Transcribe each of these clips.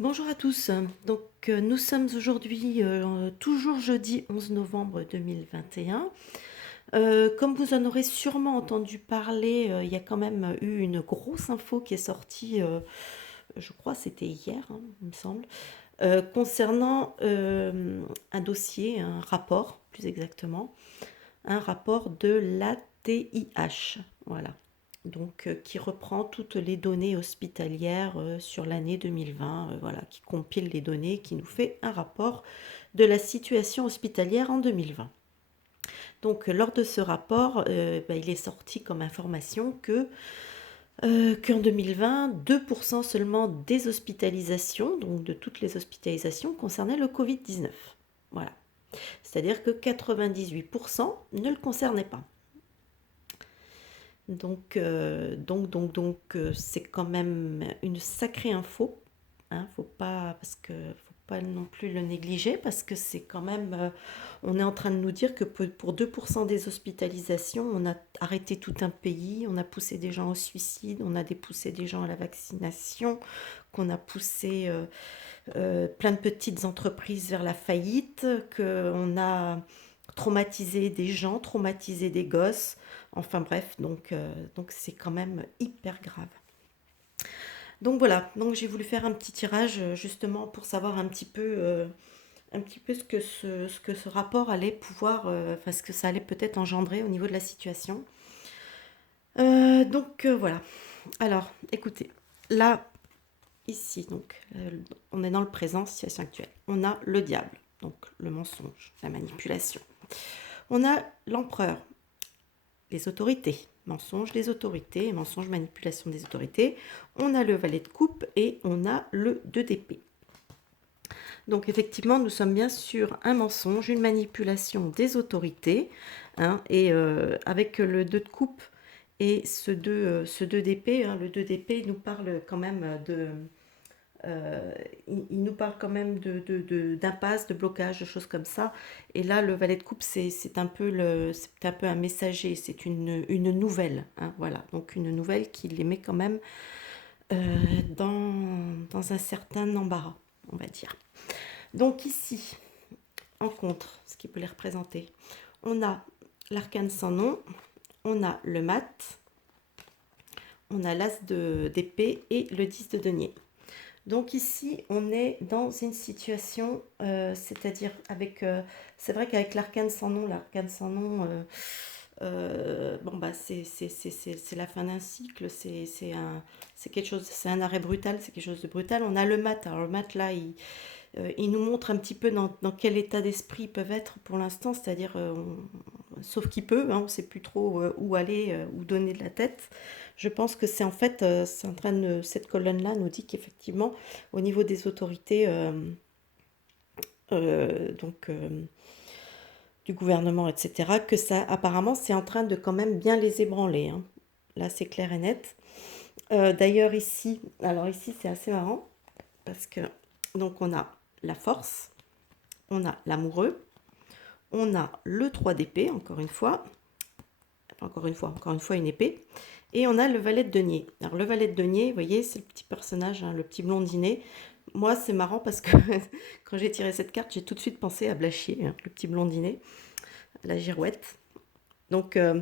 Bonjour à tous. Donc, nous sommes aujourd'hui toujours jeudi 11 novembre 2021. Comme vous en aurez sûrement entendu parler, il y a quand même eu une grosse info qui est sortie, je crois c'était hier, hein, il me semble, concernant un dossier, un rapport plus exactement, un rapport de l'ATIH. Voilà. Donc, qui reprend toutes les données hospitalières sur l'année 2020, voilà, qui compile les données, qui nous fait un rapport de la situation hospitalière en 2020. Donc, lors de ce rapport, il est sorti comme information qu'en 2020, 2% seulement des hospitalisations, donc de toutes les hospitalisations, concernaient le Covid-19. Voilà. C'est-à-dire que 98% ne le concernaient pas. Donc, c'est quand même une sacrée info. Hein, parce que faut pas non plus le négliger, parce que c'est quand même, on est en train de nous dire que pour 2% des hospitalisations, on a arrêté tout un pays, on a poussé des gens au suicide, on a poussé des gens à la vaccination, qu'on a poussé plein de petites entreprises vers la faillite, qu'on a traumatisé des gens, traumatisé des gosses. Enfin bref, donc c'est quand même hyper grave. Donc voilà, donc j'ai voulu faire un petit tirage justement pour savoir un petit peu ce que ce rapport allait pouvoir, enfin ce que ça allait peut-être engendrer au niveau de la situation. Voilà. Alors, écoutez, là, ici, on est dans le présent, situation actuelle. On a le diable, donc le mensonge, la manipulation. On a l'empereur, les autorités, mensonge des autorités, mensonge, manipulation des autorités. On a le valet de coupe et on a le 2 d'épée. Donc effectivement, nous sommes bien sur un mensonge, une manipulation des autorités, hein, et avec le 2 de coupe et ce 2 d'épée, hein, le 2 d'épée nous parle quand même il nous parle quand même d'impasse, de blocage, de choses comme ça. Et là, le valet de coupe, c'est un peu un messager, c'est une nouvelle. Hein, voilà, donc une nouvelle qui les met quand même dans un certain embarras, on va dire. Donc ici, en contre, ce qui peut les représenter, on a l'arcane sans nom, on a le mat, on a l'as d'épée et le 10 de denier. Donc ici, on est dans une situation, c'est-à-dire avec, c'est vrai qu'avec l'arcane sans nom, c'est la fin d'un cycle, c'est quelque chose, c'est un arrêt brutal, c'est quelque chose de brutal. On a le mat, alors le mat là, il nous montre un petit peu dans quel état d'esprit ils peuvent être pour l'instant, c'est-à-dire, sauf qu'il peut, hein, on ne sait plus trop où aller, où donner de la tête. Je pense que c'est en fait, c'est en train de, cette colonne-là nous dit qu'effectivement, au niveau des autorités, donc du gouvernement, etc., que ça, apparemment, c'est en train de quand même bien les ébranler. Hein. Là, c'est clair et net. D'ailleurs, ici, alors ici, c'est assez marrant parce que donc on a la force, on a l'amoureux, on a le 3 d'épée, encore une fois une épée, et on a le valet de denier. Alors le valet de denier, vous voyez, c'est le petit personnage, hein, le petit blondinet. Moi, c'est marrant parce que quand j'ai tiré cette carte, j'ai tout de suite pensé à Blachier, hein, le petit blondinet, la girouette. Donc, euh,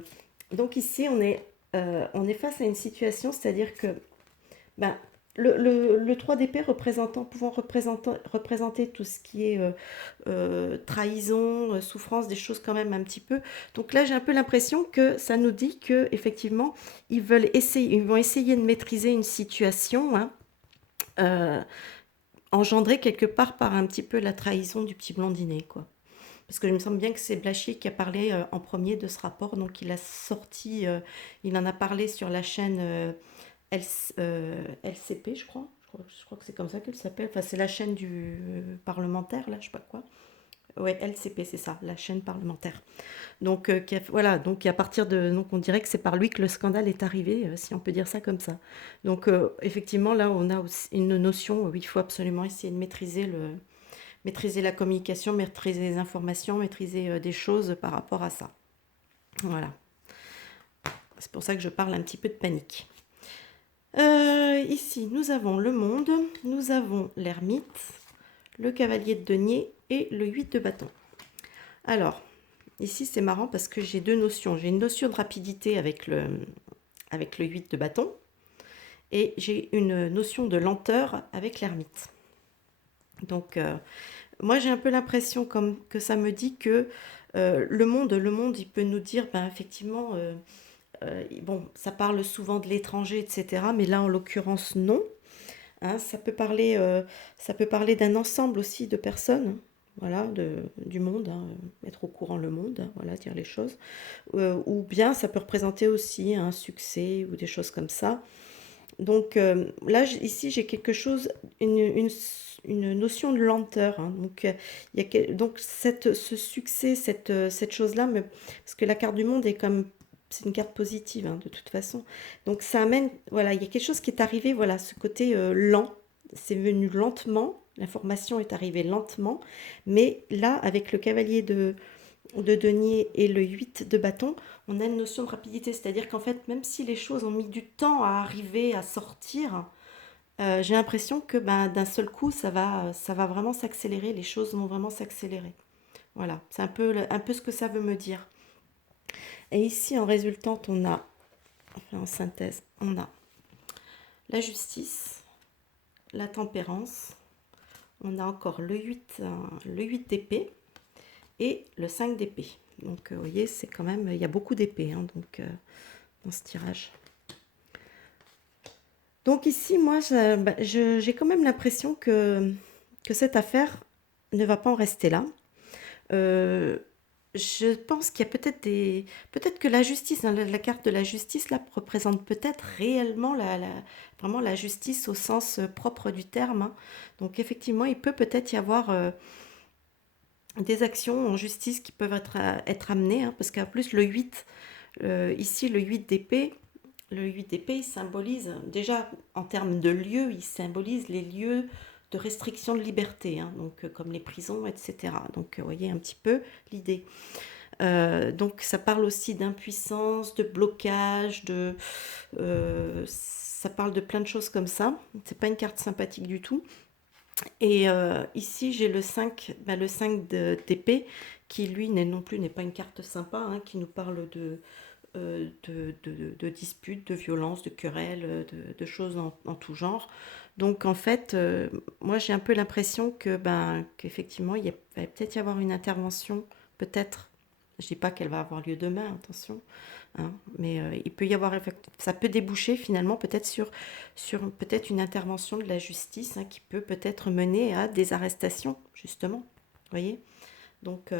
donc ici, on est face à une situation, c'est-à-dire que ben, le 3 d'épée pouvant représenter tout ce qui est trahison, souffrance, des choses quand même un petit peu. Donc là, j'ai un peu l'impression que ça nous dit que effectivement, ils vont essayer de maîtriser une situation, hein, euh, engendrée quelque part par un petit peu la trahison du petit blondinet, quoi. Parce que il me semble bien que c'est Blachier qui a parlé en premier de ce rapport, donc il en a parlé sur la chaîne LCP, je crois. Je crois que c'est comme ça qu'elle s'appelle. Enfin, c'est la chaîne du parlementaire, là, je sais pas quoi. Ouais, LCP, c'est ça, la chaîne parlementaire. Donc, voilà, donc à partir de. Donc, on dirait que c'est par lui que le scandale est arrivé, si on peut dire ça comme ça. Donc, effectivement, là, on a aussi une notion où il faut absolument essayer de maîtriser la communication, maîtriser les informations, maîtriser des choses par rapport à ça. Voilà. C'est pour ça que je parle un petit peu de panique. Ici, nous avons le monde, nous avons l'ermite, le cavalier de denier et le 8 de bâton. Alors, ici, c'est marrant parce que j'ai deux notions. J'ai une notion de rapidité avec le 8 de bâton et j'ai une notion de lenteur avec l'ermite. Donc, moi, j'ai un peu l'impression comme que ça me dit que le monde, il peut nous dire, ben, effectivement, bon, ça parle souvent de l'étranger, etc. Mais là, en l'occurrence, non. Hein, ça peut parler d'un ensemble aussi de personnes, voilà, du monde, hein, mettre au courant le monde, hein, voilà, dire les choses. Ou bien ça peut représenter aussi un succès ou des choses comme ça. Donc là, ici, j'ai quelque chose, une notion de lenteur. Hein. Donc, il y a donc ce succès, cette chose-là, parce que la carte du monde est comme, c'est une carte positive, hein, de toute façon. Donc ça amène, voilà, il y a quelque chose qui est arrivé, voilà, ce côté lent. C'est venu lentement, l'information est arrivée lentement, mais là, avec le cavalier de denier et le 8 de bâton, on a une notion de rapidité. C'est-à-dire qu'en fait, même si les choses ont mis du temps à arriver, à sortir, j'ai l'impression que ben, d'un seul coup, ça va vraiment s'accélérer, les choses vont vraiment s'accélérer. Voilà, c'est un peu ce que ça veut me dire. Et ici, en résultante, on a, enfin en synthèse, on a la justice, la tempérance, on a encore le 8 d'épée et le 5 d'épée. Donc, vous voyez, c'est quand même, il y a beaucoup d'épées hein, donc, dans ce tirage. Donc ici, moi, j'ai quand même l'impression que cette affaire ne va pas en rester là. Euh, je pense qu'il y a peut-être des... Peut-être que la justice, hein, la carte de la justice, là, représente peut-être réellement vraiment la justice au sens propre du terme. Hein. Donc effectivement, il peut peut-être y avoir des actions en justice qui peuvent être amenées, hein, parce qu'en plus, le 8, ici, le 8 d'épée, il symbolise, déjà en termes de lieux, il symbolise les lieux de restriction de liberté, hein, donc comme les prisons, etc. Donc vous voyez un petit peu l'idée. Donc ça parle aussi d'impuissance, de blocage, ça parle de plein de choses comme ça. C'est pas une carte sympathique du tout. Et ici j'ai le 5, le 5 d'épée, qui lui n'est pas une carte sympa, hein, qui nous parle de disputes, de violences, de querelles, de choses en tout genre. Donc en fait, moi j'ai un peu l'impression qu'effectivement il va peut-être y avoir une intervention, peut-être, je ne dis pas qu'elle va avoir lieu demain, attention, hein, mais il peut y avoir, ça peut déboucher finalement peut-être sur peut-être une intervention de la justice hein, qui peut peut-être mener à des arrestations, justement, vous voyez. Donc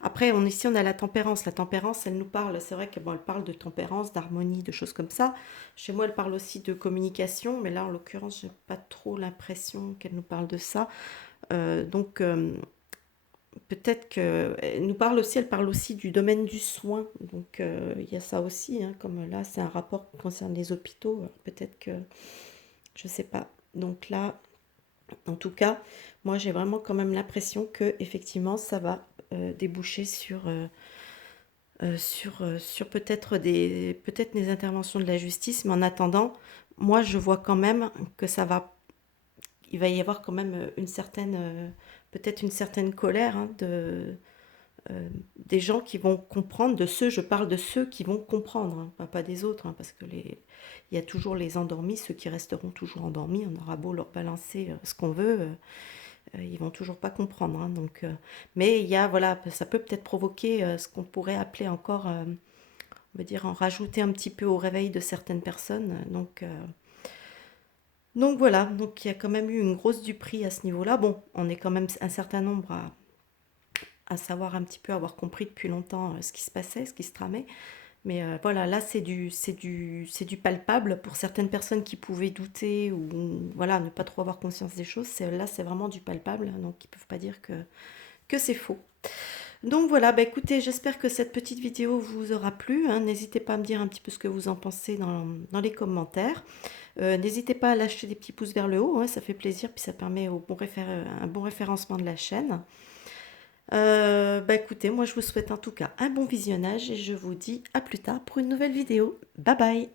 après, ici on a la tempérance. La tempérance, elle nous parle. C'est vrai qu'elle elle parle de tempérance, d'harmonie, de choses comme ça. Chez moi, elle parle aussi de communication, mais là, en l'occurrence, j'ai pas trop l'impression qu'elle nous parle de ça. Donc peut-être que elle parle aussi du domaine du soin. Donc il y a ça aussi, hein, comme là, c'est un rapport qui concerne les hôpitaux. Peut-être que je sais pas. Donc là, en tout cas, moi j'ai vraiment quand même l'impression que effectivement ça va déboucher sur peut-être des interventions de la justice, mais en attendant, moi je vois quand même que il va y avoir quand même une certaine, peut-être une certaine colère hein, des gens qui vont comprendre, je parle de ceux qui vont comprendre, hein, pas des autres, hein, parce que il y a toujours les endormis, ceux qui resteront toujours endormis, on aura beau leur balancer ce qu'on veut, ils vont toujours pas comprendre. Hein, donc, mais il y a, voilà, ça peut peut-être provoquer ce qu'on pourrait appeler encore, on va dire, en rajouter un petit peu au réveil de certaines personnes. Donc voilà, donc il y a quand même eu une grosse du prix à ce niveau-là. Bon, on est quand même un certain nombre à savoir un petit peu, avoir compris depuis longtemps ce qui se passait, ce qui se tramait. Mais voilà, là c'est du palpable pour certaines personnes qui pouvaient douter ou voilà, ne pas trop avoir conscience des choses. Là c'est vraiment du palpable, hein, donc ils ne peuvent pas dire que c'est faux. Donc voilà, bah écoutez, j'espère que cette petite vidéo vous aura plu. Hein. N'hésitez pas à me dire un petit peu ce que vous en pensez dans les commentaires. N'hésitez pas à lâcher des petits pouces vers le haut, hein, ça fait plaisir, puis ça permet un bon référencement de la chaîne. Bah écoutez, moi je vous souhaite en tout cas un bon visionnage et je vous dis à plus tard pour une nouvelle vidéo. Bye bye!